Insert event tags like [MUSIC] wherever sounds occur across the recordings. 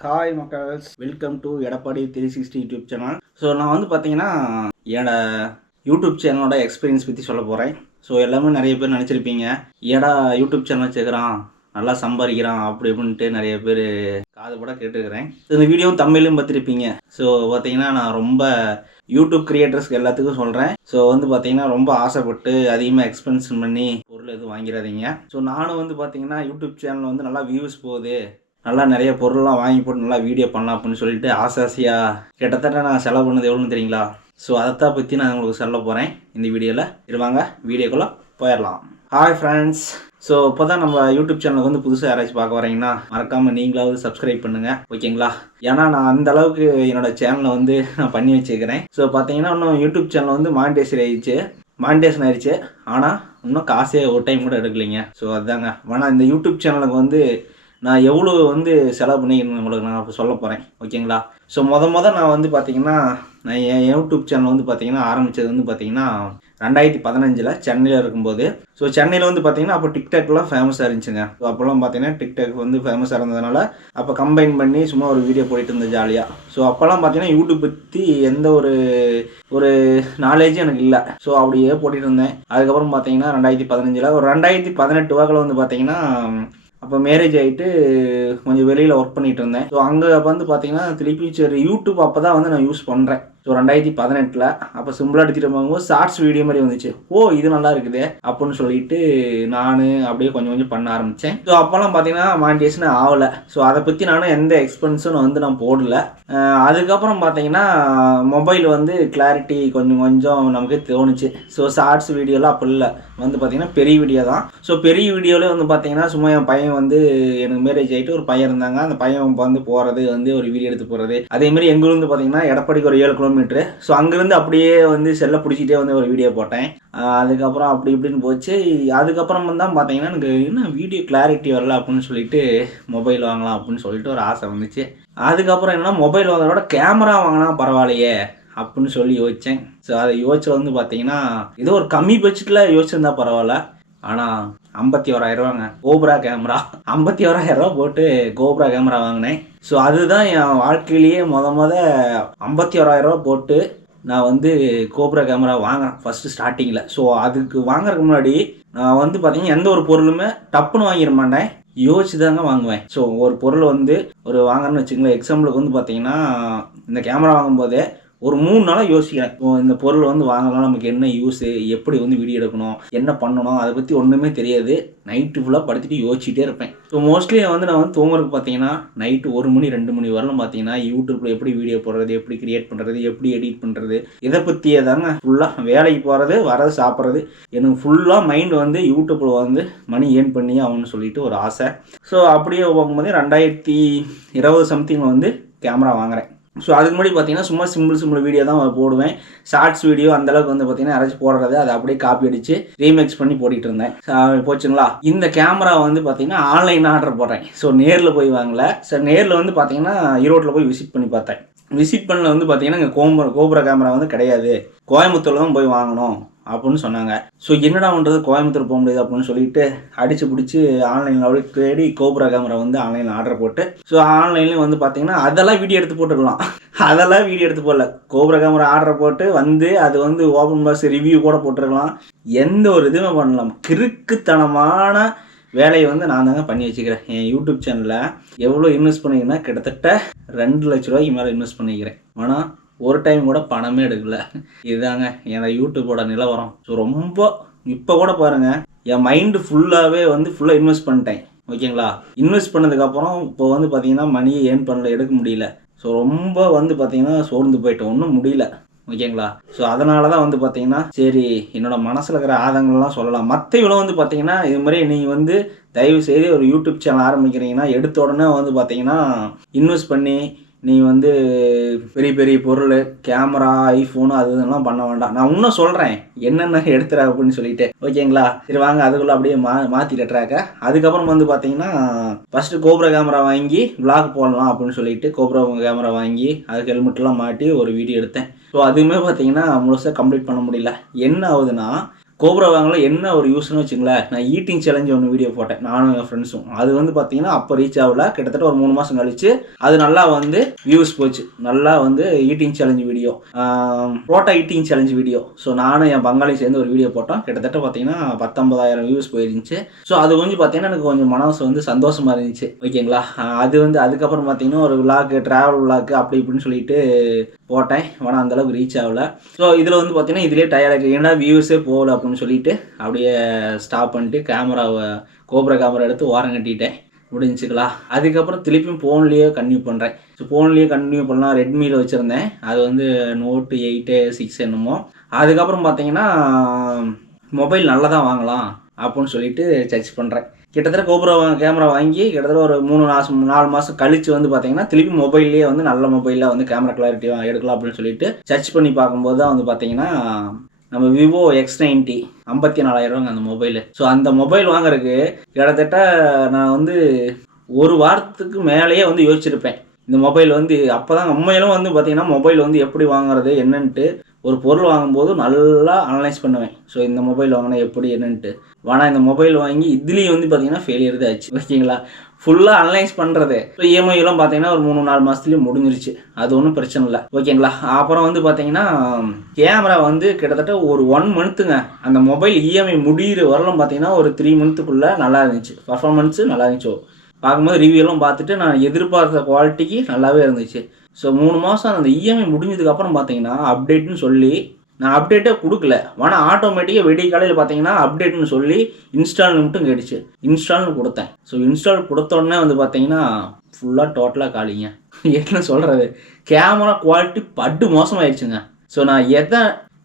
Hi மக்கள்ஸ். Welcome to Edappadi three sixty YouTube channel so நான் வந்து பார்த்தீங்கன்னா என்னோட யூடியூப் சேனலோட எக்ஸ்பீரியன்ஸ் பற்றி சொல்ல போகிறேன் ஸோ எல்லாமே நிறைய பேர் நினச்சிருப்பீங்க. ஏடா யூடியூப் சேனல் வச்சுக்கிறான் நல்லா சம்பாதிக்கிறான் அப்படி இப்படின்ட்டு நிறைய பேர் காது கூட கேட்டுக்கிறேன் இந்த வீடியோவும் தமிழ்லையும் பார்த்துருப்பீங்க. ஸோ பார்த்தீங்கன்னா நான் ரொம்ப யூடியூப் கிரியேட்டர்ஸ்க்கு எல்லாத்துக்கும் சொல்கிறேன் ஸோ வந்து பார்த்தீங்கன்னா ரொம்ப ஆசைப்பட்டு அதிகமாக எக்ஸ்பென்ஸ் பண்ணி பொருள் எதுவும் வாங்கிடாதீங்க ஸோ நானும் வந்து பார்த்தீங்கன்னா யூடியூப் சேனல் வந்து நல்லா வியூஸ் போகுது. நல்லா நிறைய பொருள்லாம் வாங்கி போட்டு நல்லா வீடியோ பண்ணலாம் அப்படின்னு சொல்லிட்டு ஆசை ஆசையாக கிட்டத்தட்ட நான் செலவு பண்ணது எவ்வளோன்னு தெரியுங்களா? ஸோ அதைத்தான் பற்றி நான் உங்களுக்கு சொல்ல போகிறேன் இந்த வீடியோவில் இருவாங்க வீடியோக்குள்ளே போயிடலாம். ஹாய் ஃப்ரெண்ட்ஸ் ஸோ இப்போ தான் நம்ம யூடியூப் சேனலுக்கு வந்து புதுசாக யாராச்சும் பார்க்க வரீங்கன்னா மறக்காமல் நீங்களாவது சப்ஸ்கிரைப் பண்ணுங்கள் ஓகேங்களா ஏன்னா நான் அந்த அளவுக்கு என்னோட சேனலை வந்து நான் பண்ணி வச்சுக்கிறேன் ஸோ பார்த்தீங்கன்னா இன்னும் யூடியூப் சேனல் வந்து மானிட்டேஷன் ஆயிடுச்சு. மானிட்டேஷன் ஆயிடுச்சு. ஆனால் இன்னும் காசே ஒரு டைம் கூட எடுக்கலைங்க. ஸோ அதுதாங்க ஆனால் இந்த யூடியூப் சேனலுக்கு வந்து நான் எவ்வளோ வந்து செலவு பண்ணிக்கிறேன் உங்களுக்கு நான் சொல்ல போகிறேன் ஓகேங்களா? ஸோ மொத மொதல் நான் வந்து பார்த்தீங்கன்னா நான் என் யூடியூப் சேனல் வந்து பார்த்தீங்கன்னா ஆரம்பித்தது வந்து பார்த்தீங்கன்னா ரெண்டாயிரத்தி பதினஞ்சில் சென்னையில் இருக்கும்போது. ஸோ சென்னையில் வந்து பார்த்தீங்கன்னா அப்போ டிக்டாக்லாம் ஃபேமஸாக இருந்துச்சுங்க. ஸோ அப்போல்லாம் பார்த்தீங்கன்னா டிக்டாக் வந்து ஃபேமஸாக இருந்ததுனால அப்போ கம்பைன் பண்ணி சும்மா ஒரு வீடியோ போயிட்டு இருந்தேன் ஜாலியாக ஸோ அப்போல்லாம் பார்த்தீங்கன்னா யூடியூப் பற்றி எந்த ஒரு ஒரு நாலேஜும் எனக்கு இல்லை. ஸோ அப்படியே போட்டுட்டு இருந்தேன். அதுக்கப்புறம் பார்த்தீங்கன்னா ரெண்டாயிரத்தி பதினஞ்சில் ஒரு ரெண்டாயிரத்தி பதினெட்டு வாக்கில் வந்து பார்த்தீங்கன்னா அப்போ மேரேஜ் ஆகிட்டு கொஞ்சம் வெளியில் ஒர்க் பண்ணிட்டு இருந்தேன். ஸோ அங்கே வந்து பார்த்தீங்கன்னா திருப்பி சரி யூடியூப் அப்போ தான் வந்து நான் யூஸ் பண்ணுறேன் ஸோ ரெண்டாயிரத்தி பதினெட்டில் அப்போ சிம்பிளாக எடுத்துகிட்டு போகும்போது ஷார்ட்ஸ் வீடியோ மாதிரி வந்துச்சு. ஓ இது நல்லா இருக்குது அப்படின்னு சொல்லிட்டு நான் அப்படியே கொஞ்சம் கொஞ்சம் பண்ண ஆரம்பித்தேன் ஸோ அப்போல்லாம் பார்த்தீங்கன்னா மானிட்டேஷன் ஆகலை ஸோ அதை பற்றி நானும் எந்த எக்ஸ்பென்ஸும் வந்து நான் போடல. அதுக்கப்புறம் பார்த்தீங்கன்னா மொபைல் வந்து கிளாரிட்டி கொஞ்சம் கொஞ்சம் நமக்கு தோணுச்சு. ஸோ ஷார்ட்ஸ் வீடியோலாம் அப்படி இல்லை. வந்து பார்த்தீங்கன்னா பெரிய வீடியோ தான். ஸோ பெரிய வீடியோவில் வந்து பார்த்தீங்கன்னா சும்மா என் பையன் வந்து எனக்கு மேரேஜ் ஆகிட்டு ஒரு பையன் இருந்தாங்க. அந்த பையன் வந்து போகிறது வந்து ஒரு வீடியோ எடுத்து போகிறது அதேமாரி வந்து பார்த்தீங்கன்னா எடப்பாடிக்கு ஒரு ஏழு கிலோமீட்டர் கிலோமீட்ரு ஸோ அங்கேருந்து அப்படியே வந்து செல்லை பிடிச்சிட்டே வந்து ஒரு வீடியோ போட்டேன். அதுக்கப்புறம் அப்படி இப்படின்னு போச்சு. அதுக்கப்புறம் தான் பார்த்தீங்கன்னா எனக்கு என்ன வீடியோ கிளாரிட்டி வரல அப்படின்னு சொல்லிட்டு மொபைல் வாங்கலாம் அப்படின்னு சொல்லிட்டு ஒரு ஆசை வந்துச்சு. அதுக்கப்புறம் என்னென்னா மொபைல் வாங்குறதோட கேமரா வாங்கினா பரவாயில்லையே அப்படின்னு சொல்லி யோசித்தேன் ஸோ அதை யோசிச்சு வந்து பார்த்தீங்கன்னா ஏதோ ஒரு கம்மி பட்ஜெட்டில் யோசிச்சிருந்தா பரவாயில்ல. ஆனால் ஐம்பத்தி ஓராயிரரூவாங்க கோப்ரா கேமரா. ஐம்பத்தி ஓராயிரரூவா போட்டு கோப்ரா கேமரா வாங்கினேன். ஸோ அதுதான் என் வாழ்க்கையிலேயே மொத மொத ஐம்பத்தி ஓராயிரரூவா போட்டு நான் வந்து கோப்ரா கேமரா வாங்குறேன். ஃபஸ்ட்டு ஸ்டார்டிங்கில் ஸோ அதுக்கு வாங்குறதுக்கு முன்னாடி நான் வந்து பார்த்தீங்கன்னா எந்த ஒரு பொருளுமே டப்புன்னு வாங்கிட மாட்டேன். யோசிச்சு தாங்க வாங்குவேன். ஸோ ஒரு பொருள் வந்து ஒரு வாங்குறேன்னு வச்சுங்களேன் எக்ஸாம்பிளுக்கு வந்து பார்த்தீங்கன்னா இந்த கேமரா வாங்கும்போது ஒரு மூணு நாளாக யோசிக்கிறேன். இப்போ இந்த பொருள் வந்து வாங்கலாம். நமக்கு என்ன யூஸு எப்படி வந்து வீடியோ எடுக்கணும் என்ன பண்ணணும் அதை பற்றி ஒன்றுமே தெரியாது. நைட்டு ஃபுல்லாக படுத்துட்டு யோசிச்சுட்டே இருப்பேன். ஸோ மோஸ்ட்லி வந்து நான் வந்து தூங்குறதுக்கு பார்த்தீங்கன்னா நைட்டு ஒரு மணி ரெண்டு மணி வரலாம் பார்த்தீங்கன்னா யூடியூப்பில் எப்படி வீடியோ போடுறது எப்படி கிரியேட் பண்ணுறது எப்படி எடிட் பண்ணுறது இதை பற்றியே தாங்க ஃபுல்லாக வேலைக்கு போகிறது வரது சாப்பிட்றது. எனக்கு ஃபுல்லாக மைண்ட் வந்து யூடியூப்பில் வந்து மணி ஏர்ன் பண்ணி ஆகணும்னு சொல்லிட்டு ஒரு ஆசை. ஸோ அப்படியே போகும்போது ரெண்டாயிரத்தி இருபது சம்திங்கில் வந்து கேமரா வாங்குறேன். ஸோ அதுக்கு முன்னாடி பார்த்தீங்கன்னா சும்மா சிம்பிள் சிம்பிள் வீடியோ தான் போடுவேன். ஷார்ட்ஸ் வீடியோ அந்த அளவுக்கு வந்து பார்த்தீங்கன்னா யாராச்சும் போடுறது அதை அப்படியே காப்பி அடிச்சு ரீமேக்ஸ் பண்ணி போட்டுட்டு இருந்தேன். போச்சுங்களா? இந்த கேமரா வந்து பார்த்தீங்கன்னா ஆன்லைன் ஆர்டர் போடுறேன். ஸோ நேரில் போய் வாங்கல. ஸோ நேரில் வந்து பார்த்தீங்கன்னா ஈரோட்டில் போய் விசிட் பண்ணி பார்த்தேன். விசிட் பண்ணல வந்து பார்த்தீங்கன்னா இங்கே கோபுர கோபுர கேமரா வந்து கிடையாது. கோயம்புத்தூர்ல தான் போய் வாங்கணும். அப்படின்னு சொன்னாங்க. ஸோ என்னடா பண்ணுறது கோயம்புத்தூர் போக முடியாது அப்படின்னு சொல்லிட்டு அடிச்சு பிடிச்சி ஆன்லைனில் அப்படியே தேடி கோபுரா கேமரா வந்து ஆன்லைனில் ஆர்டர் போட்டு ஸோ ஆன்லைன்லேயும் வந்து பார்த்தீங்கன்னா அதெல்லாம் வீடியோ எடுத்து போட்டுக்கலாம் [LAUGHS] அதெல்லாம் வீடியோ எடுத்து போடல. கோபுரா கேமரா ஆர்டர் போட்டு வந்து அது வந்து ஓப்பன் பாக்ஸ் ரிவ்யூ கூட போட்டுருக்கலாம் எந்த ஒரு இதுவுமே பண்ணலாம். கிறுக்குத்தனமான வேலையை வந்து நான் தாங்க பண்ணி வச்சுக்கிறேன். என் யூடியூப் சேனலில் எவ்வளோ இன்வெஸ்ட் பண்ணிக்கிறேன்னா கிட்டத்தட்ட ரெண்டு லட்ச ரூபாய்க்கு மேலே இன்வெஸ்ட் பண்ணிக்கிறேன். ஆனால் ஒரு டைம் கூட பணமே எடுக்கல. இதுதாங்க என் யூடியூப்போட நிலவரம். ஸோ ரொம்ப இப்போ கூட பாருங்க என் மைண்டு ஃபுல்லாகவே வந்து ஃபுல்லாக இன்வெஸ்ட் பண்ணிட்டேன். ஓகேங்களா இன்வெஸ்ட் பண்ணதுக்கப்புறம் இப்போ வந்து பார்த்தீங்கன்னா மணியை ஏர்ன் பண்ணல எடுக்க முடியல. ஸோ ரொம்ப வந்து பார்த்தீங்கன்னா சோர்ந்து போயிட்டேன். ஒன்றும் முடியல. ஓகேங்களா ஸோ அதனால தான் வந்து பார்த்தீங்கன்னா சரி என்னோட மனசில் இருக்கிற ஆதங்கள்லாம் சொல்லலாம். மற்ற இவ்வளோ வந்து பார்த்தீங்கன்னா இது மாதிரி நீங்கள் வந்து தயவு செய்து ஒரு யூடியூப் சேனல் ஆரம்பிக்கிறீங்கன்னா எடுத்த உடனே வந்து பார்த்தீங்கன்னா இன்வெஸ்ட் பண்ணி நீ வந்து பெரிய பெரிய பொருள் கேமரா ஐஃபோனு அது இதெல்லாம் பண்ண வேண்டாம். நான் இன்னும் சொல்கிறேன் என்னென்ன எடுத்துற அப்படின்னு சொல்லிட்டு. ஓகேங்களா? சரி வாங்க அதுக்குள்ளே அப்படியே மா மாற்றிட்ட ட்ராக்கை அதுக்கப்புறம் வந்து பார்த்தீங்கன்னா ஃபஸ்ட்டு கோப்ரா கேமரா வாங்கி விளாக் போடலாம் அப்படின்னு சொல்லிட்டு கோப்ரா கேமரா வாங்கி அதுக்கு ஹெல்மெட்லாம் மாட்டி ஒரு வீடியோ எடுத்தேன். ஸோ அதுவுமே பார்த்தீங்கன்னா முழுசாக கம்ப்ளீட் பண்ண முடியல. என்ன ஆகுதுன்னா கோப்ரா வாங்கலாம் என்ன ஒரு யூஸ்னு வச்சுங்களேன் நான் ஈட்டிங் சேலஞ்சு ஒன்று வீடியோ போட்டேன் நானும் என் ஃப்ரெண்ட்ஸும் அது வந்து பார்த்தீங்கன்னா அப்போ ரீச் ஆகல. கிட்டத்தட்ட ஒரு மூணு மாதம் கழிச்சு அது நல்லா வந்து வியூஸ் போச்சு. நல்லா வந்து eating challenge video parotta eating challenge video so நானும் என் பங்காளி சேர்ந்து ஒரு வீடியோ போட்டோம். கிட்டத்தட்ட பார்த்தீங்கன்னா பத்தொன்பதாயிரம் வியூஸ் போயிருந்துச்சு. ஸோ அது கொஞ்சம் பார்த்தீங்கன்னா எனக்கு கொஞ்சம் மனசு வந்து சந்தோஷமா இருந்துச்சு. ஓகேங்களா? அது வந்து அதுக்கப்புறம் பார்த்தீங்கன்னா ஒரு விளாக்கு ட்ராவல் விளாக்கு அப்படி இப்படின்னு சொல்லிட்டு போட்டேன். ஆனால் அந்தளவுக்கு ரீச் ஆகல. ஸோ இதில் வந்து பார்த்தீங்கன்னா இதிலே டயர்டாக ஏன்னா வியூஸே போகல அப்படின்னு சொல்லிட்டு அப்படியே ஸ்டாப் பண்ணிட்டு கேமராவை கோப்ரா கேமரா எடுத்து ஓரம் கட்டிட்டேன். முடிஞ்சுக்கலாம் அதுக்கப்புறம் திருப்பியும் ஃபோன்லேயே கன்டினியூ பண்ணுறேன் ஸோ ஃபோன்லேயே கன்டினியூ பண்ணலாம். ரெட்மியில் வச்சுருந்தேன். அது வந்து நோட்டு எயிட்டு சிக்ஸ் என்னமோ. அதுக்கப்புறம் பார்த்தீங்கன்னா மொபைல் நல்லா தான் வாங்கலாம் அப்படின்னு சொல்லிட்டு சர்ச் பண்ணுறேன் கிட்டத்தட்ட கோபுரா கேமரா வாங்கி கிட்டத்தட்ட ஒரு மூணு மாதம் நாலு மாதம் கழிச்சு வந்து பார்த்தீங்கன்னா திருப்பி மொபைல்லேயே வந்து நல்ல மொபைலில் வந்து கேமரா கிளாரிட்டி எடுக்கலாம் அப்படின்னு சொல்லிட்டு சர்ச் பண்ணி பார்க்கும்போது தான் வந்து பார்த்தீங்கன்னா நம்ம விவோ எக்ஸ் நைன்டி ஐம்பத்தி நாலாயிரரூவாங்க அந்த மொபைலு ஸோ அந்த மொபைல் வாங்குறதுக்கு கிட்டத்தட்ட நான் வந்து ஒரு வாரத்துக்கு மேலேயே வந்து யோசிச்சிருப்பேன். இந்த மொபைல் வந்து அப்போ தான் உண்மையிலும் வந்து பார்த்தீங்கன்னா மொபைல் வந்து எப்படி வாங்குறது என்னன்ட்டு ஒரு பொருள் வாங்கும்போது நல்லா அனலைஸ் பண்ணுவேன். ஸோ இந்த மொபைல் வாங்கினா எப்படி என்னன்ட்டு. ஆனால் இந்த மொபைல் வாங்கி இதுலேயும் வந்து பார்த்தீங்கன்னா ஃபெயிலியர் தான் ஆச்சு. ஓகேங்களா? ஃபுல்லாக அனலைஸ் பண்ணுறது இப்போ இஎம்ஐலாம் பார்த்தீங்கன்னா ஒரு மூணு நாலு மாதத்துலேயும் முடிஞ்சிருச்சு. அது ஒன்றும் பிரச்சனை இல்லை. ஓகேங்களா? அப்புறம் வந்து பார்த்தீங்கன்னா கேமரா வந்து கிட்டத்தட்ட ஒரு ஒன் மந்த்துங்க அந்த மொபைல் இஎம்ஐ முடிகிற வரலும் பார்த்தீங்கன்னா ஒரு த்ரீ மந்த்துக்குள்ளே நல்லா இருந்துச்சு. பர்ஃபார்மன்ஸு நல்லா இருந்துச்சு. பார்க்கும்போது ரிவ்யூலாம் பார்த்துட்டு நான் எதிர்பார்த்த குவாலிட்டிக்கு நல்லாவே இருந்துச்சு. ஸோ மூணு மாதம் அந்த இஎம்ஐ முடிஞ்சதுக்கப்புறம் பார்த்தீங்கன்னா அப்டேட்னு சொல்லி நான் அப்டேட்டே கொடுக்கல. ஆனால் ஆட்டோமேட்டிக்காக வெடி காலையில் பார்த்தீங்கன்னா அப்டேட்னு சொல்லி இன்ஸ்டால்னு மட்டும் கேட்டுச்சு. இன்ஸ்டால்னு கொடுத்தேன். ஸோ இன்ஸ்டால் கொடுத்த உடனே வந்து பார்த்தீங்கன்னா ஃபுல்லாக டோட்டலாக காலிங்க. [LAUGHS] என்ன சொல்கிறது கேமரா குவாலிட்டி பட்டு மோசமாயிடுச்சுங்க ஸோ நான் எதை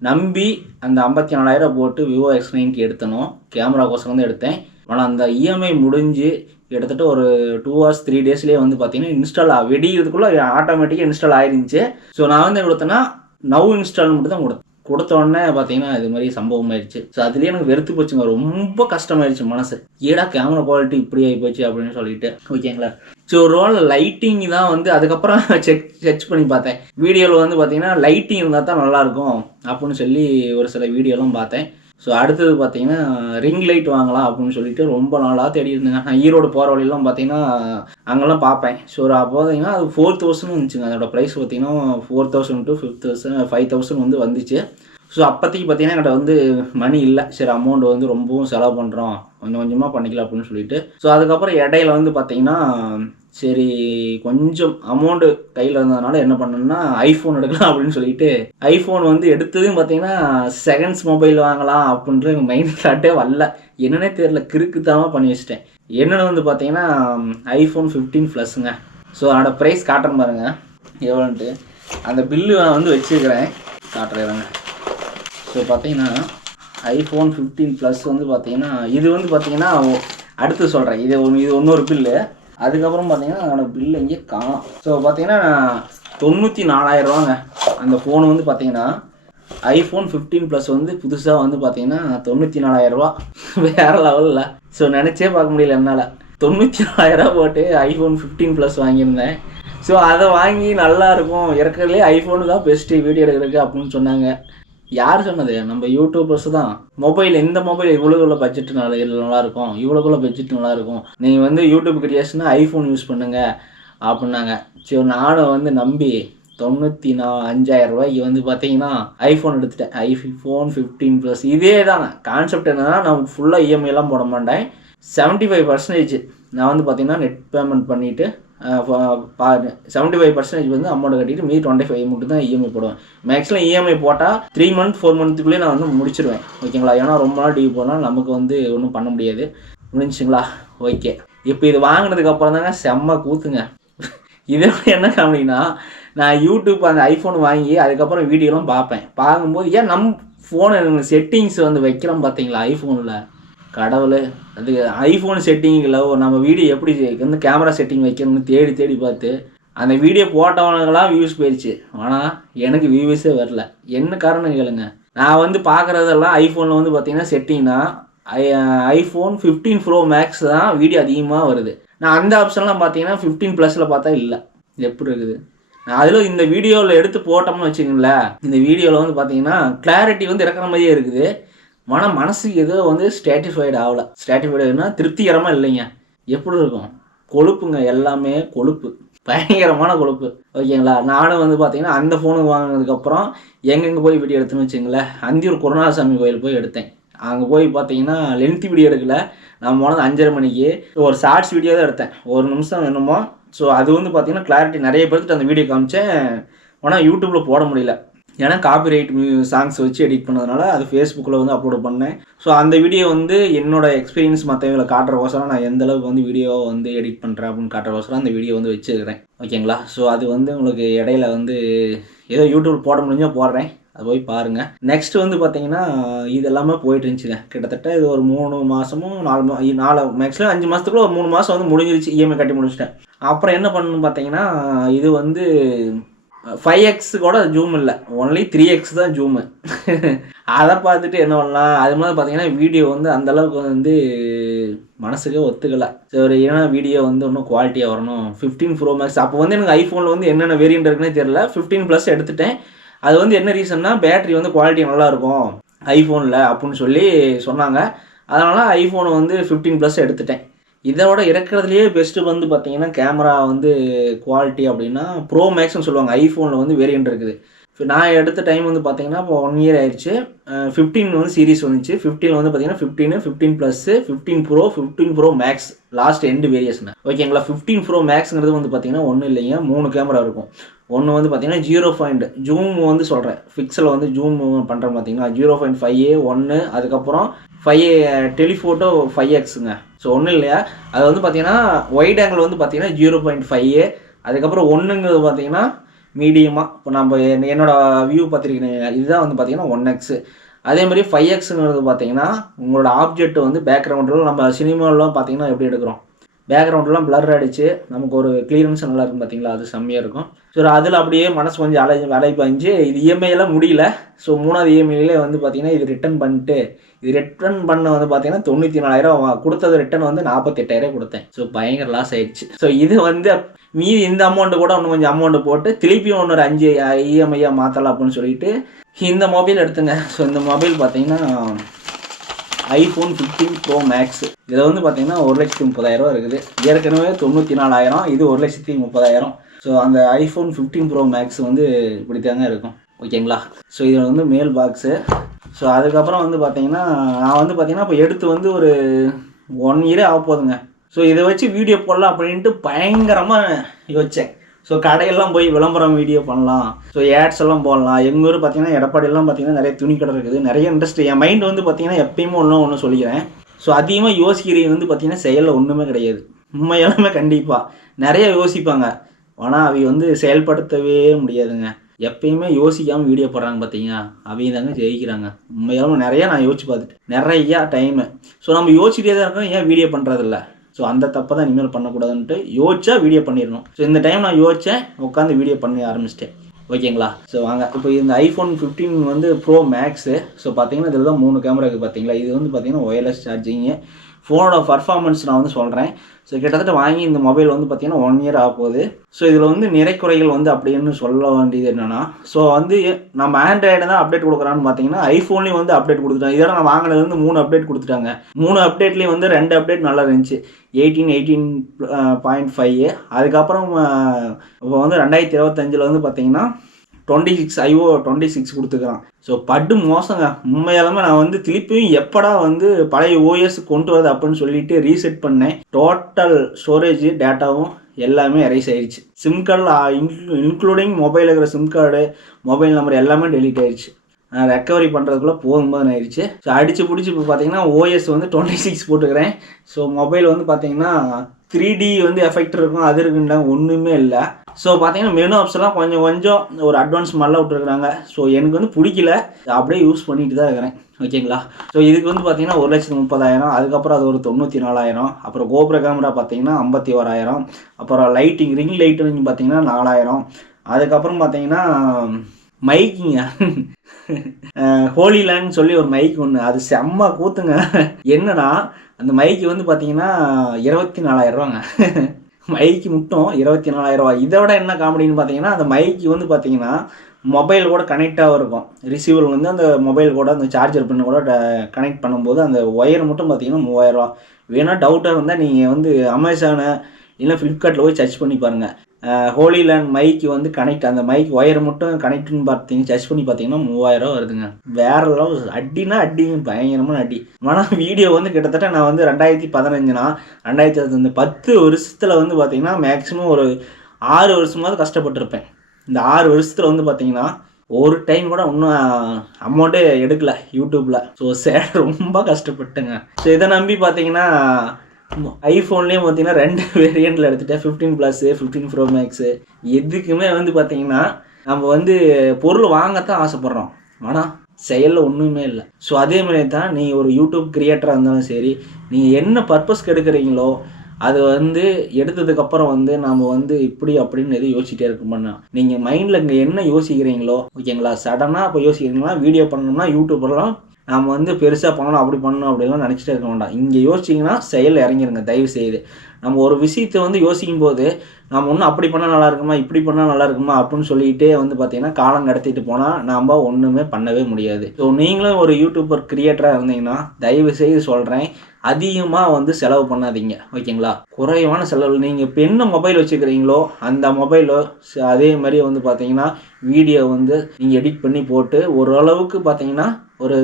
நம்பி அந்த ஐம்பத்தி நாலாயிரம் போட்டு விவோ எக்ஸ் நைன்ட்டி எடுத்தனோ கேமராக்கோசரம் தான் எடுத்தேன். ஆனால் அந்த இஎம்ஐ முடிஞ்சு கிட்டத்தட்ட ஒரு டூ ஹவர்ஸ் த்ரீ டேஸ்லேயே வந்து பார்த்தீங்கன்னா இன்ஸ்டால் வெடிக்கிறதுக்குள்ளே ஆட்டோமேட்டிக்காக இன்ஸ்டால் ஆயிருந்துச்சு. ஸோ நான் வந்து கொடுத்தேன்னா நவ் இன்ஸ்டால் மட்டும் தான் கொடுத்தேன். கொடுத்த உடனே பார்த்தீங்கன்னா இது மாதிரி சம்பவம் ஆயிடுச்சு ஸோ அதுலேயே எனக்கு வெறுத்து போச்சுங்க. ரொம்ப கஷ்டமாயிருச்சு மனசு. ஏடா கேமரா குவாலிட்டி இப்படி ஆகி போச்சு அப்படின்னு சொல்லிட்டு. ஓகேங்களா ஸோ ஒரு வேளை லைட்டிங் தான் வந்து அதுக்கப்புறம் [LAUGHS] செக் செக் பண்ணி பார்த்தேன். வீடியோவில் வந்து பார்த்தீங்கன்னா லைட்டிங் இருந்தால் தான் நல்லாயிருக்கும் அப்படின்னு சொல்லி ஒரு சில வீடியோலாம் பார்த்தேன். ஸோ அடுத்தது பார்த்தீங்கன்னா ரிங் லைட் வாங்கலாம் அப்படின்னு சொல்லிட்டு ரொம்ப நாளாக தேடி இருந்தேங்க நான் ஈரோடு போகிற வழியெல்லாம் பார்த்தீங்கன்னா அங்கெல்லாம் பார்ப்பேன் ஸோ அப்போ பார்த்தீங்கன்னா அது ஃபோர் தௌசண்ட் வந்துச்சுங்க அதோட ப்ரைஸ் பார்த்தீங்கன்னா four thousand to fifth thousand five thousand வந்து வந்துச்சு. ஸோ அப்போதைக்கு பார்த்தீங்கன்னா என்கிட்ட வந்து மணி இல்லை. சரி அமௌண்ட் வந்து ரொம்பவும் செலவு பண்ணுறோம் கொஞ்சம் கொஞ்சமாக பண்ணிக்கலாம் அப்படின்னு சொல்லிட்டு. ஸோ அதுக்கப்புறம் இடையில வந்து பார்த்தீங்கன்னா சரி கொஞ்சம் அமௌண்ட்டு கையில் இருந்ததுனால என்ன பண்ணணும்னா ஐஃபோன் எடுக்கலாம் அப்படின்னு சொல்லிட்டு ஐஃபோன் வந்து எடுத்ததும் பார்த்தீங்கன்னா செகண்ட்ஸ் மொபைல் வாங்கலாம் அப்படின்ற எனக்கு மைண்ட் தாட்டே வரல. என்னன்னே தெரியல கிறுக்குத்தனமாக பண்ணி வச்சிட்டேன். என்னென்னு வந்து பார்த்தீங்கன்னா ஐஃபோன் ஃபிஃப்டீன் ப்ளஸ்ங்க ஸோ அதோட ப்ரைஸ் காட்டுறேன் பாருங்க. எவ்வளோன்ட்டு அந்த பில்லு நான் வந்து வச்சுருக்கிறேன். காட்டுறேன் ஸோ பார்த்தீங்கன்னா ஐஃபோன் ஃபிஃப்டீன் ப்ளஸ் வந்து பார்த்தீங்கன்னா இது வந்து பார்த்தீங்கன்னா அடுத்து சொல்கிறேன் இது ஒன்று இது இன்னொரு பில்லு அதுக்கப்புறம் பார்த்தீங்கன்னா அதோட பில்லு இங்கே காணும் ஸோ பார்த்தீங்கன்னா தொண்ணூற்றி நாலாயிரரூவாங்க அந்த ஃபோன் வந்து பார்த்தீங்கன்னா ஐஃபோன் ஃபிஃப்டீன் ப்ளஸ் வந்து புதுசாக வந்து பார்த்தீங்கன்னா தொண்ணூற்றி நாலாயிரரூவா வேறு லெவலில் ஸோ நினச்சே பார்க்க முடியல என்னால். தொண்ணூற்றி நாலாயிரரூவா போட்டு ஐஃபோன் ஃபிஃப்டீன் ப்ளஸ் வாங்கியிருந்தேன். ஸோ அதை வாங்கி நல்லா இருக்கும். இருக்கிறதுலே ஐஃபோனு தான் பெஸ்ட்டு வீடியோ எடுக்கிறதுக்கு அப்படின்னு சொன்னாங்க. யார் சொன்னது? நம்ம யூடியூபர்ஸ் தான். மொபைல் இந்த மொபைல் இவ்வளோக்குள்ள பட்ஜெட் நல்லா நல்லா இருக்கும் இவ்வளோக்குள்ள பட்ஜெட் நல்லா இருக்கும் நீங்கள் வந்து யூடியூப் கிரியேஷனா ஐஃபோன் யூஸ் பண்ணுங்க அப்படின்னாங்க. சரி நானும் வந்து நம்பி தொண்ணூற்றி நா அஞ்சாயிரம் ரூபாய்க்கு வந்து பார்த்தீங்கன்னா ஐஃபோன் எடுத்துட்டேன். ஐஃபோன் ஃபிஃப்டீன் ப்ளஸ் இதே தான் கான்செப்ட் என்னன்னா நான் ஃபுல்லாக இஎம்ஐலாம் போட மாட்டேன். செவன்ட்டி ஃபைவ் பர்சன்டேஜ் நான் வந்து பார்த்தீங்கன்னா நெட் பேமெண்ட் பண்ணிவிட்டு செவன்ட்டி ஃபைவ் பர்சன்டேஜ் வந்து அமௌண்ட் கட்டிட்டு மீதி டுவெண்ட்டி ஃபைவ் மட்டும் தான் இஎம்ஐ போடுவேன். மேக்ஸிமம் இஎம்ஐ போட்டால் த்ரீ மந்த் ஃபோர் மந்த்துக்குள்ளேயே நான் வந்து முடிச்சிருவேன். ஓகேங்களா? ஏன்னா ரொம்ப நாள் டிவி போனால் நமக்கு வந்து ஒன்றும் பண்ண முடியாது. முடிஞ்சுங்களா? ஓகே இப்போ இது வாங்கினதுக்கப்புறம் தாங்க செம்ம கூத்துங்க. இதை என்ன காமெடினா நான் யூடியூப் அந்த ஐஃபோன் வாங்கி அதுக்கப்புறம் வீடியோலாம் பார்ப்பேன். பார்க்கும்போது ஏன் நம் ஃபோனை செட்டிங்ஸ் வந்து வைக்கிறோம் பார்த்தீங்களா ஐஃபோனில் கடவுளே அது ஐஃபோன் செட்டிங்கில் நம்ம வீடியோ எப்படி வந்து கேமரா செட்டிங் வைக்கணும்னு தேடி தேடி பார்த்து அந்த வீடியோ போட்டவனுங்களாம் வியூஸ் போயிடுச்சு ஆனால் எனக்கு வியூஸே வரல. என்ன காரணம் கேளுங்க. நான் வந்து பார்க்குறதெல்லாம் ஐஃபோனில் வந்து பார்த்தீங்கன்னா செட்டிங்னா I iPhone fifteen pro max தான் வீடியோ அதிகமாக வருது. நான் அந்த ஆப்ஷன்லாம் பார்த்தீங்கன்னா ஃபிஃப்டீன் ப்ளஸில் பார்த்தா இல்லை. எப்படி இருக்குது? நான் அதில் இந்த வீடியோவில் எடுத்து போட்டோம்னு வச்சுக்கோங்களேன். இந்த வீடியோவில் வந்து பார்த்தீங்கன்னா கிளாரிட்டி வந்து இறக்குற மாதிரியே இருக்குது. ஆனால் மனசுக்கு ஏதோ வந்து ஸ்டாட்டிஃபைடு ஆகலை. ஸ்டாட்டிஃபைடுனா திருப்திகரமாக இல்லைங்க. எப்படி இருக்கும்? கொழுப்புங்க எல்லாமே கொழுப்பு. பயங்கரமான கொழுப்பு. ஓகேங்களா? நானும் வந்து பார்த்தீங்கன்னா அந்த ஃபோனு வாங்கினதுக்கப்புறம் எங்கெங்கே போய் வீடியோ எடுத்தேன்னு வச்சுங்களேன். அந்தியூர் குருநாதசாமி கோயில் போய் எடுத்தேன். அங்கே போய் பார்த்தீங்கன்னா லென்த் வீடியோ எடுக்கல. நான் போனது அஞ்சரை மணிக்கு. ஒரு ஷார்ட்ஸ் வீடியோ தான் எடுத்தேன். ஒரு நிமிஷம் வேணுமோ ஸோ அது வந்து பார்த்தீங்கன்னா கிளாரிட்டி நிறைய பேர்த்துட்டு அந்த வீடியோ காமிச்சேன். ஆனால் யூடியூப்பில் போட முடியல. ஏன்னா காப்பிரைட் சாங்ஸ் வச்சு எடிட் பண்ணதுனால அது ஃபேஸ்புக்கில் வந்து அப்லோட் பண்ணேன். ஸோ அந்த வீடியோ வந்து என்னோட எக்ஸ்பீரியன்ஸ் மற்றவங்களை காட்டுறக்கோசரம் நான் எந்த அளவுக்கு வந்து வீடியோ வந்து எடிட் பண்ணுறேன் அப்படின்னு காட்டுறக்கோசரம் அந்த வீடியோ வந்து வச்சுருக்கிறேன். ஓகேங்களா ஸோ அது வந்து உங்களுக்கு இடையில வந்து ஏதோ யூடியூப் போட முடிஞ்சால் போடுறேன். அது போய் பாருங்கள் நெக்ஸ்ட் வந்து பார்த்தீங்கன்னா இது எல்லாமே போயிட்டு இருந்துச்சுங்க. கிட்டத்தட்ட இது ஒரு மூணு மாதமும் நாலு மா நாலு மேக்ஸிமம் அஞ்சு மாதத்துக்குள்ள ஒரு மூணு மாதம் வந்து முடிஞ்சிருச்சு. இஎம்ஐ கட்டி முடிச்சிட்டேன். அப்புறம் என்ன பண்ணணும்னு பார்த்தீங்கன்னா இது வந்து ஃபைவ் எக்ஸ் கூட ஜூம் இல்லை. ஒன்லி த்ரீ எக்ஸ் தான் ஜூமு [LAUGHS] அதை பார்த்துட்டு என்ன பண்ணலாம்? அது மாதிரி பார்த்தீங்கன்னா வீடியோ வந்து அந்தளவுக்கு வந்து மனசுக்கே ஒத்துக்கலை. சரி ஏன்னா வீடியோ வந்து இன்னும் குவாலிட்டியாக வரணும். ஃபிஃப்டீன் ப்ரோ மேக்ஸ் அப்போ வந்து எனக்கு ஐஃபோனில் வந்து என்னென்ன வேரியன்ட் இருக்குன்னே தெரியல. ஃபிஃப்டீன் ப்ளஸ் எடுத்துட்டேன். அது வந்து என்ன ரீசன்னா பேட்டரி வந்து குவாலிட்டி நல்லாயிருக்கும் ஐஃபோனில் அப்படின்னு சொல்லி சொன்னாங்க. அதனால் ஐஃபோனை வந்து ஃபிஃப்டீன் ப்ளஸ் எடுத்துட்டேன். இதோட இறக்குறதுலேயே பெஸ்ட்டு வந்து பார்த்தீங்கன்னா கேமரா வந்து குவாலிட்டி அப்படின்னா ப்ரோ மேக்ஸ்னு சொல்லுவாங்க. ஐஃபோனில் வந்து வேரியன்ட் இருக்குது. இப்போ நான் எடுத்த டைம் வந்து பார்த்தீங்கன்னா இப்போ ஒன் இயர் ஆயிடுச்சு. ஃபிஃப்டீன் வந்து சீரிஸ் வந்துச்சு. ஃபிஃப்டீன் வந்து பார்த்தீங்கன்னா fifteen fifteen plus fifteen pro fifteen pro max last end வேரியஸ்னு ஓகேங்களா ஃபிஃப்டீன் ப்ரோ மேக்ஸ்ங்கிறது வந்து பார்த்தீங்கன்னா ஒன்றும் இல்லைங்க. மூணு கேமரா இருக்கும். ஒன்று வந்து பார்த்தீங்கன்னா ஜீரோ பாயிண்ட் ஜூம் வந்து சொல்கிறேன் ஃபிக்ஸில் வந்து ஜூம் பண்ணுறேன் பார்த்தீங்கன்னா ஜீரோ பாயிண்ட் ஃபைவ் ஏ ஒன்று அதுக்கப்புறம் ஃபைவ் டெலிஃபோட்டோ ஃபைவ் எக்ஸுங்க ஸோ ஒன்றும் இல்லையா? அது வந்து பார்த்தீங்கன்னா ஒயிட் ஆங்கிள் வந்து பார்த்தீங்கன்னா ஜீரோ பாயிண்ட் ஃபைவ் ஏ அதுக்கப்புறம் ஒன்றுங்கிறது பார்த்தீங்கன்னா மீடியமாக இப்போ நம்ம என்னோட வியூ பார்த்துருக்கீங்க இதுதான் வந்து பார்த்தீங்கன்னா ஒன் எக்ஸு அதே மாதிரி ஃபைவ் எக்ஸுங்கிறது பார்த்தீங்கன்னா உங்களோட ஆப்ஜெக்ட் வந்து பேக்ரவுண்டில் நம்ம சினிமாலாம் பார்த்தீங்கன்னா எப்படி எடுக்கிறோம்? பேக்ரவுண்டெலாம் பிளர் அடிச்சு நமக்கு ஒரு கிளியரன்ஸ் நல்லா இருக்கும் பார்த்தீங்களா அது செம்மையாக இருக்கும். ஸோ அதில் அப்படியே மனசு கொஞ்சம் அலை அலைப்பாஞ்சு பாய்ஞ்சு இது இஎம்ஐயெல்லாம் முடியல. ஸோ மூணாவது இஎம்ஐலே வந்து பார்த்தீங்கன்னா இது ரிட்டர்ன் பண்ணிட்டு இது ரிட்டர்ன் பண்ண வந்து பார்த்தீங்கன்னா தொண்ணூற்றி நாலாயிரம் கொடுத்தது ரிட்டர்ன் வந்து நாற்பத்தெட்டாயிரம் கொடுத்தேன். ஸோ பயங்கர லாஸ் ஆயிடுச்சு. ஸோ இது வந்து மீதி இந்த அமௌண்ட்டு கூட இன்னும் கொஞ்சம் அமௌண்ட்டு போட்டு திருப்பியும் ஒன்று அஞ்சு இஎம்ஐயாக மாற்றலாம் அப்படின்னு சொல்லிட்டு இந்த மொபைல் எடுத்துங்க. ஸோ இந்த மொபைல் பார்த்தீங்கன்னா ஐஃபோன் ஃபிஃப்டீன் ப்ரோ மேக்ஸ் இதில் வந்து பார்த்தீங்கன்னா ஒரு லட்சத்தி முப்பதாயிரம் இருக்குது. ஏற்கனவே தொண்ணூற்றி நாலாயிரம் இது ஒரு லட்சத்தி முப்பதாயிரம். ஸோ அந்த ஐஃபோன் ஃபிஃப்டீன் ப்ரோ மேக்ஸ் வந்து இப்படி தாங்க இருக்கும் ஓகேங்களா ஸோ இது வந்து மேல் பாக்ஸு ஸோ அதுக்கப்புறம் வந்து பார்த்தீங்கன்னா நான் வந்து பார்த்தீங்கன்னா இப்போ எடுத்து வந்து ஒரு ஒன் இயரே ஆக போகுதுங்க ஸோ இதை வச்சு வீடியோ போடலாம் அப்படின்ட்டு பயங்கரமாக யோசித்தேன் ஸோ கடையெல்லாம் போய் விளம்பரம் வீடியோ பண்ணலாம். ஸோ ஏட்ஸ் எல்லாம் போடலாம். எங்கள் ஊர் பார்த்தீங்கன்னா எடப்பாடியெல்லாம் பார்த்தீங்கன்னா நிறைய துணி கடை இருக்குது. நிறைய இண்டஸ்ட்ரி என் மைண்ட் வந்து பார்த்தீங்கன்னா எப்பயுமே ஒன்றும் ஒன்று சொல்லிக்கிறேன். ஸோ அதிகமாக யோசிக்கிறது வந்து பார்த்தீங்கன்னா செயலில் ஒன்றுமே கிடையாது. உண்மையாலுமே கண்டிப்பாக நிறைய யோசிப்பாங்க. ஆனால் அவை வந்து செயல்படுத்தவே முடியாதுங்க. எப்பயுமே யோசிக்காமல் வீடியோ போடுறாங்க பார்த்தீங்கன்னா அவங்க தாங்க ஜெயிக்கிறாங்க. உண்மையாலும் நிறையா நான் யோசிச்சு பார்த்துட்டேன். நிறையா டைமு ஸோ நம்ம யோசிச்சுட்டே தான் இருக்கோம். ஏன் வீடியோ பண்ணுறதில்ல ஸோ அந்த தப்பை தான் இனிமேல் பண்ணக்கூடாதுன்ட்டு யோசிச்சா வீடியோ பண்ணிடணும். ஸோ இந்த டைம் நான் யோசித்தேன் உட்காந்து வீடியோ பண்ணி ஆரம்பிச்சிட்டேன். ஓகேங்களா? ஸோ வாங்க. இப்போ இந்த ஐஃபோன் ஃபிஃப்டீன் வந்து ப்ரோ மேக்ஸு ஸோ பார்த்தீங்கன்னா இதில் தான் மூணு கேமரா இருக்குது பார்த்தீங்களா இது வந்து பார்த்தீங்கன்னா ஒயர்லெஸ் சார்ஜிங்கு ஃபோனோட பர்ஃபார்மன்ஸ் நான் வந்து சொல்கிறேன் ஸோ கிட்டத்தட்ட வாங்கி இந்த மொபைல் வந்து பார்த்திங்கன்னா ஒன் இயர் ஆக போகுது. ஸோ இதில் வந்து நிறைக்குறைகள் வந்து அப்படின்னு சொல்ல வேண்டியது என்னென்னா ஸோ வந்து நம்ம ஆண்ட்ராய்டு தான் அப்டேட் கொடுக்குறான்னு பார்த்தீங்கன்னா ஐஃபோன்லேயும் வந்து அப்டேட் கொடுத்துட்டாங்க. இதோட நான் வாங்கினது வந்து மூணு அப்டேட் கொடுத்துட்டாங்க. மூணு அப்டேட்லேயும் வந்து ரெண்டு அப்டேட் நல்லா இருந்துச்சு. எயிட்டீன் எயிட்டீன் பாயிண்ட் ஃபைவ் அதுக்கப்புறம் uh, இப்போ வந்து ரெண்டாயிரத்தி இருபத்தஞ்சில் வந்து பார்த்திங்கன்னா twenty six IO twenty six கொடுத்துக்கிறான் so பட்டு மோசங்க. உண்மையாலுமே நான் வந்து திருப்பியும் எப்படா வந்து பழைய ஓஎஸ் கொண்டு வரது அப்படின்னு சொல்லிட்டு ரீசெட் பண்ணேன். டோட்டல் ஸ்டோரேஜ் டேட்டாவும் எல்லாமே எரைஸ் ஆயிடுச்சு சிம் கார்டில் இன்க்ளூடிங் மொபைலில் இருக்கிற சிம் கார்டு மொபைல் நம்பர் எல்லாமே டெலீட் ஆயிடுச்சு ரெக்கவரி பண்ணுறதுக்குள்ளே போதும்போது ஆயிடுச்சு ஸோ அடித்து பிடிச்சி இப்போ பார்த்தீங்கன்னா ஓஎஸ் வந்து டுவெண்ட்டி சிக்ஸ் போட்டுக்கிறேன் ஸோ மொபைல் வந்து பார்த்தீங்கன்னா த்ரீ டி வந்து எஃபெக்ட் இருக்கும். அது இருக்குன்ற ஒன்றுமே இல்லை. ஸோ பார்த்தீங்கன்னா மெனு ஆப்ஸ்லாம் கொஞ்சம் கொஞ்சம் ஒரு அட்வான்ஸ் மாதிரிலாம் விட்டுருக்குறாங்க. ஸோ எனக்கு வந்து பிடிக்கல. அப்படியே யூஸ் பண்ணிட்டு தான் இருக்கிறேன். ஓகேங்களா? ஸோ இதுக்கு வந்து பார்த்தீங்கன்னா ஒரு லட்சத்து முப்பதாயிரம். அதுக்கப்புறம் அது ஒரு தொண்ணூற்றி நாலாயிரம் அப்புறம் கோபுர கேமரா பார்த்தீங்கன்னா ஐம்பத்தி ஓராயிரம். அப்புறம் லைட்டிங் ரிங் லைட்டு பார்த்தீங்கன்னா நாலாயிரம். அதுக்கப்புறம் பார்த்தீங்கன்னா மைக்குங்க. ஹோலி சொல்லி ஒரு மைக் ஒன்று அது செம்ம கூத்துங்க. என்னன்னா அந்த மைக்கு வந்து பார்த்தீங்கன்னா இருபத்தி நாலாயிரம் ரூபாங்க. மைக்கு மட்டும் இருபத்தி நாலாயிரம் ரூபாய். இதை விட என்ன காமெடின்னு பார்த்தீங்கன்னா அந்த மைக்கு வந்து பார்த்தீங்கன்னா மொபைல் கூட கனெக்டாகவும் இருக்கும். ரிசீவர் வந்து அந்த மொபைல் கூட அந்த சார்ஜர் பின்னு கூட கனெக்ட் பண்ணும்போது அந்த ஒயர் மட்டும் பார்த்தீங்கன்னா மூவாயிரரூவா வேணால் டவுட்டாக இருந்தால் நீங்கள் வந்து அமேசானை இல்லை ஃப்ளிப்கார்ட்டில் போய் சர்ச் பண்ணி பாருங்கள் ஹோலி லேண்ட் மைக்கு வந்து கனெக்ட் அந்த மைக் ஒயர் மட்டும் கனெக்ட்னு பார்த்தீங்க சர்ச் பண்ணி பார்த்தீங்கன்னா மூவாயிரம் வருதுங்க. வேற லெவல் அடினா அடி பயங்கரமான அடி. ஆனால் வீடியோ வந்து கிட்டத்தட்ட நான் வந்து ரெண்டாயிரத்தி பதினஞ்சுனா ரெண்டாயிரத்தி அந்த பத்து வருஷத்தில் வந்து பார்த்தீங்கன்னா மேக்ஸிமம் ஒரு ஆறு வருஷமாவது கஷ்டப்பட்டிருப்பேன். இந்த ஆறு வருஷத்தில் வந்து பார்த்தீங்கன்னா ஒரு டைம் கூட இன்னும் அமௌண்ட்டே எடுக்கல யூடியூப்பில் ஸோ சேட ரொம்ப கஷ்டப்பட்டுங்க. ஸோ இதை நம்பி பார்த்தீங்கன்னா ஐஃபோன்லேயும் பார்த்தீங்கன்னா ரெண்டு [LAUGHS] வேரியண்ட்டில் எடுத்துட்டேன். Fifteen plus fifteen pro max எதுக்குமே வந்து பார்த்தீங்கன்னா நம்ம வந்து பொருள் வாங்கத்தான் ஆசைப்பட்றோம். ஆனால் செயலில் ஒன்றுமே இல்லை. ஸோ அதே மாதிரி தான் நீங்கள் ஒரு யூடியூப் கிரியேட்டராக இருந்தாலும் சரி நீங்கள் என்ன பர்பஸ்க்கு எடுக்கிறீங்களோ அது வந்து எடுத்ததுக்கப்புறம் வந்து நாம் வந்து இப்படி அப்படின்னு எதுவும் யோசிச்சிட்டே இருக்க நீங்கள் மைண்டில் இங்கே என்ன யோசிக்கிறீங்களோ ஓகேங்களா? சடனாக இப்போ யோசிக்கிறீங்களா வீடியோ பண்ணோம்னா யூடியூப்லாம் நம்ம வந்து பெருசாக பண்ணணும் அப்படி பண்ணணும் அப்படிலாம் நினச்சிட்டே இருக்க வேண்டாம். இங்கே யோசிச்சிங்கன்னா செயல் இறங்கிருங்க தயவு செய்து. நம்ம ஒரு விஷயத்தை வந்து யோசிக்கும் போது நம்ம ஒன்றும் அப்படி பண்ணால் நல்லா இருக்குமா இப்படி பண்ணால் நல்லா இருக்குமா அப்படின்னு சொல்லிக்கிட்டே வந்து பார்த்தீங்கன்னா காலம் கடத்திட்டு போனால் நாம் ஒன்றுமே பண்ணவே முடியாது. ஸோ நீங்களும் ஒரு யூடியூபர் கிரியேட்டராக இருந்தீங்கன்னா தயவு செய்து சொல்கிறேன் அதிகமாக வந்து செலவு பண்ணாதீங்க. ஓகேங்களா? குறைவான செலவு. நீங்கள் இப்போ என்ன மொபைல் வச்சுக்கிறீங்களோ அந்த மொபைலோ அதே மாதிரி வந்து பார்த்தீங்கன்னா வீடியோ வந்து நீங்கள் எடிட் பண்ணி போட்டு ஓரளவுக்கு பார்த்தீங்கன்னா ஒரு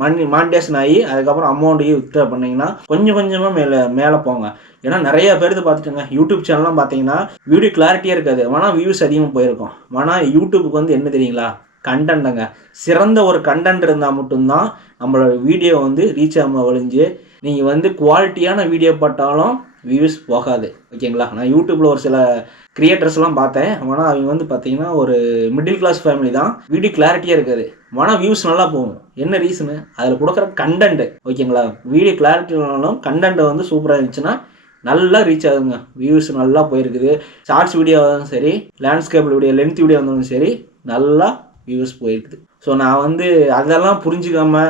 மணி மாண்டேஷன் ஆகி அதுக்கப்புறம் அமௌண்ட்டையும் வித்ட்ரா பண்ணிங்கன்னா கொஞ்சம் கொஞ்சமாக மேலே மேலே போங்க. ஏன்னா நிறைய பேருக்கு பார்த்துட்டுங்க. யூடியூப் சேனல்லாம் பார்த்தீங்கன்னா வீடியோ கிளாரிட்டியாக இருக்காது. ஆனால் வியூஸ் அதிகமாக போயிருக்கும். ஆனால் யூடியூப்புக்கு வந்து என்ன தெரியுங்களா? கண்டென்ட்டுங்க சிறந்த ஒரு கண்டென்ட் இருந்தால் மட்டும்தான் நம்மளோட வீடியோ வந்து ரீச் ஆகாமல் ஒழிஞ்சு நீங்கள் வந்து குவாலிட்டியான வீடியோ போட்டாலும் வியூஸ் போகாது ஓகேங்களா நான் யூடியூப்பில் ஒரு சில கிரியேட்டர்ஸ்லாம் பார்த்தேன். ஆனால் அவங்க வந்து பார்த்தீங்கன்னா ஒரு மிடில் கிளாஸ் ஃபேமிலி தான். வீடியோ கிளாரிட்டியாக இருக்காது. ஆனால் வியூஸ் நல்லா போகும். என்ன ரீசனு அதில் கொடுக்குற கண்டென்ட்டு ஓகேங்களா வீடியோ கிளாரிட்டினாலும் கண்டென்ட் வந்து சூப்பராக இருந்துச்சுன்னா நல்லா ரீச் ஆகுதுங்க வியூஸ் நல்லா போயிருக்குது. ஷார்ட்ஸ் வீடியோ இருந்தாலும் சரி லேண்ட்ஸ்கேப் வீடியோ லென்த் வீடியோ இருந்தாலும் சரி நல்லா வியூஸ் போயிருக்குது. ஸோ நான் வந்து அதெல்லாம் புரிஞ்சுக்காம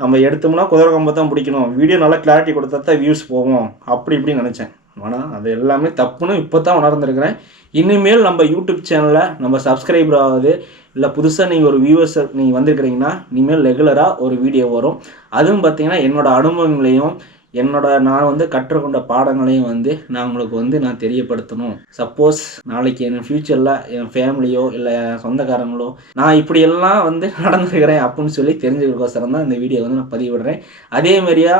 நம்ம எடுத்தோம்னா குதிரை கம்பை தான் பிடிக்கணும். வீடியோ நல்லா கிளாரிட்டி கொடுத்தா தான் வியூஸ் போகும். அப்படி இப்படின்னு நினச்சேன். ஆனால் அது எல்லாமே தப்புன்னு இப்போ தான் உணர்ந்துருக்கிறேன். இனிமேல் நம்ம யூடியூப் சேனலில் நம்ம சப்ஸ்கிரைபர் ஆகுது இல்லை புதுசாக நீங்கள் ஒரு வியூவர்ஸ் நீங்கள் வந்திருக்கிறீங்கன்னா இனிமேல் ரெகுலராக ஒரு வீடியோ வரும். அதுவும் பார்த்தீங்கன்னா என்னோடய அனுபவங்களையும் என்னோட நான் வந்து கற்றுக்கொண்ட பாடங்களையும் வந்து நான் உங்களுக்கு வந்து நான் தெரியப்படுத்தணும். சப்போஸ் நாளைக்கு என் ஃப்யூச்சரில் என் ஃபேமிலியோ இல்லை என் சொந்தக்காரங்களோ நான் இப்படியெல்லாம் வந்து [LAUGHS] நடந்துருக்கிறேன் அப்படின்னு சொல்லி தெரிஞ்சுக்கிறக்கோசரம் தான் இந்த வீடியோ வந்து நான் பதிவிடுறேன். அதே மாதிரியா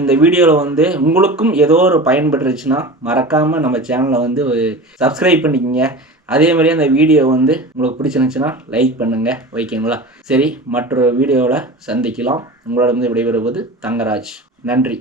இந்த வீடியோவில் வந்து உங்களுக்கும் ஏதோ ஒரு பயன்பட்டுருச்சுன்னா மறக்காமல் நம்ம சேனலை வந்து சப்ஸ்கிரைப் பண்ணிக்கோங்க. அதே மாதிரி அந்த வீடியோ வந்து உங்களுக்கு பிடிச்சிருந்துச்சுன்னா லைக் பண்ணுங்கள் ஓகேங்களா சரி மற்றொரு வீடியோவில் சந்திக்கலாம். உங்களோட வந்து விடைபெறுவது தங்கராஜ். நன்றி.